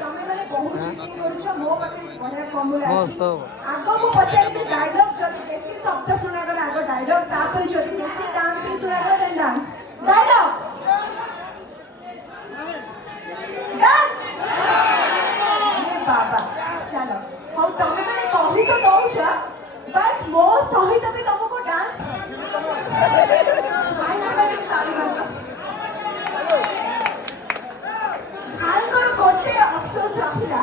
तमे माने बहुत चीटिंग करूछ मो पाखे बढ़िया फॉर्मूला अछि आगो मु पचारिबे डायलॉग जदि बेसी शब्द सुना गला आगो डायलॉग तापर जदि बेसी डांस रे सुना गला देन डांस डायलॉग